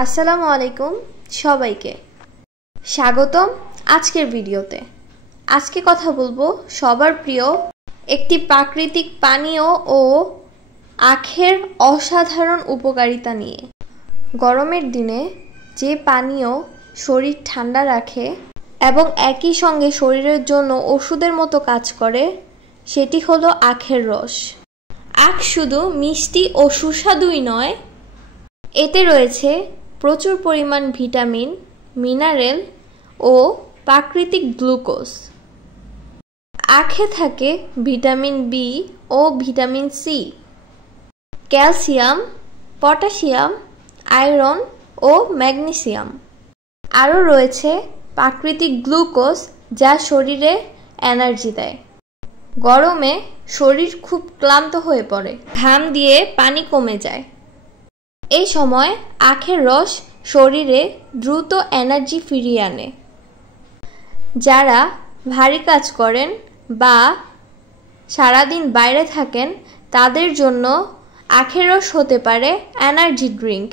আসসালামু আলাইকুম সবাইকে স্বাগতম আজকের ভিডিওতে। আজকে কথা বলবো সবার প্রিয় একটি প্রাকৃতিক পানীয় ও আখের অসাধারণ উপকারিতা নিয়ে। গরমের দিনে যে পানীয় শরীর ঠান্ডা রাখে এবং একই সঙ্গে শরীরের জন্য ওষুধের মতো কাজ করে সেটি হলো আখের রস। আখ শুধু মিষ্টি ও সুস্বাদুই নয়, এতে রয়েছে প্রচুর পরিমাণ ভিটামিন, মিনারেল ও প্রাকৃতিক গ্লুকোজ। আখে থাকে ভিটামিন বি ও vitamin C, calcium, potassium, iron ও ম্যাগনেসিয়াম। আরও রয়েছে প্রাকৃতিক গ্লুকোজ যা শরীরে এনার্জি দেয়। গরমে শরীর খুব ক্লান্ত হয়ে পড়ে, ঘাম দিয়ে পানি কমে যায়। এই সময় আখের রস শরীরে দ্রুত এনার্জি ফিরিয়ে আনে। যারা ভারী কাজ করেন বা সারাদিন বাইরে থাকেন তাদের জন্য আখের রস হতে পারে এনার্জি ড্রিঙ্ক।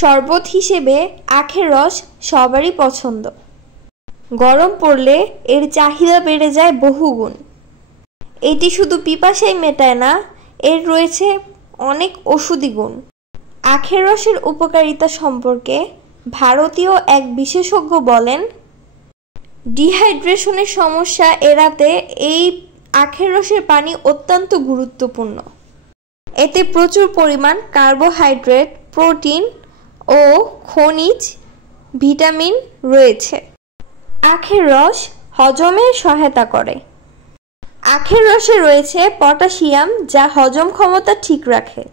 শরবত হিসেবে আখের রস সবারই পছন্দ। গরম পড়লে এর চাহিদা বেড়ে যায় বহুগুণ। এটি শুধু পিপাসাই মেটায় না, এর রয়েছে অনেক ঔষধি গুণ। আখের রসের উপকারিতা সম্পর্কে ভারতীয় এক বিশেষজ্ঞ বলেন, ডিহাইড্রেশনের সমস্যা এড়াতে এই আখের রসের পানি অত্যন্ত গুরুত্বপূর্ণ। এতে প্রচুর পরিমাণ কার্বোহাইড্রেট, প্রোটিন ও খনিজ, ভিটামিন রয়েছে। আখের রস হজমে সহায়তা করে। আখের রসে রয়েছে পটাশিয়াম যা হজম ক্ষমতা ঠিক রাখে।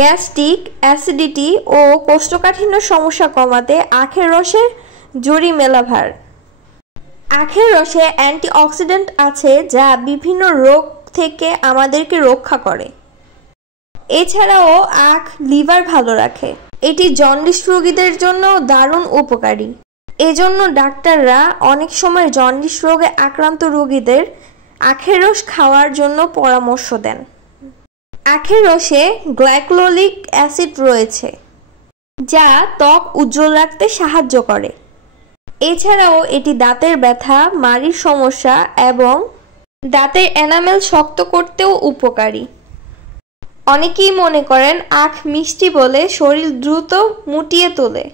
গ্যাস্ট্রিক, অ্যাসিডিটি ও কোষ্ঠকাঠিন্য সমস্যা কমাতে আখের রসের জুড়ি মেলা ভার। আখের রসে অ্যান্টিঅক্সিডেন্ট আছে যা বিভিন্ন রোগ থেকে আমাদেরকে রক্ষা করে। এছাড়াও আখ লিভার ভালো রাখে। এটি জন্ডিস রোগীদের জন্য দারুণ উপকারী। এজন্য ডাক্তাররা অনেক সময় জন্ডিস রোগে আক্রান্ত রোগীদের আখের রস খাওয়ার জন্য পরামর্শ দেন। আখের রসে গ্লাইকোলিক অ্যাসিড রয়েছে যা ত্বক উজ্জ্বল রাখতে সাহায্য করে। এছাড়াও এটি দাঁতের ব্যথা, মাড়ির সমস্যা এবং দাঁতের এনামেল শক্ত করতেও উপকারী। অনেকেই মনে করেন আখ মিষ্টি বলে শরীর দ্রুত মুটিয়ে তোলে।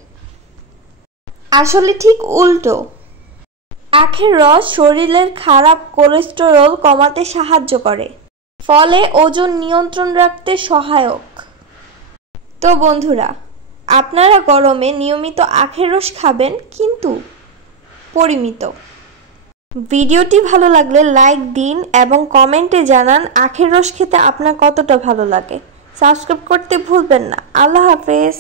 আসলে ঠিক উল্টো। আখের রস শরীরের খারাপ কোলেস্টেরল কমাতে সাহায্য করে, ফলে ওজন নিয়ন্ত্রণ রাখতে সহায়ক। তো বন্ধুরা, আপনারা গরমে নিয়মিত আখের রস খাবেন, কিন্তু পরিমিত। ভিডিওটি ভালো লাগলে লাইক দিন এবং কমেন্টে জানান আখের রস খেতে আপনার কতটা ভালো লাগে। সাবস্ক্রাইব করতে ভুলবেন না। আল্লাহ হাফেজ।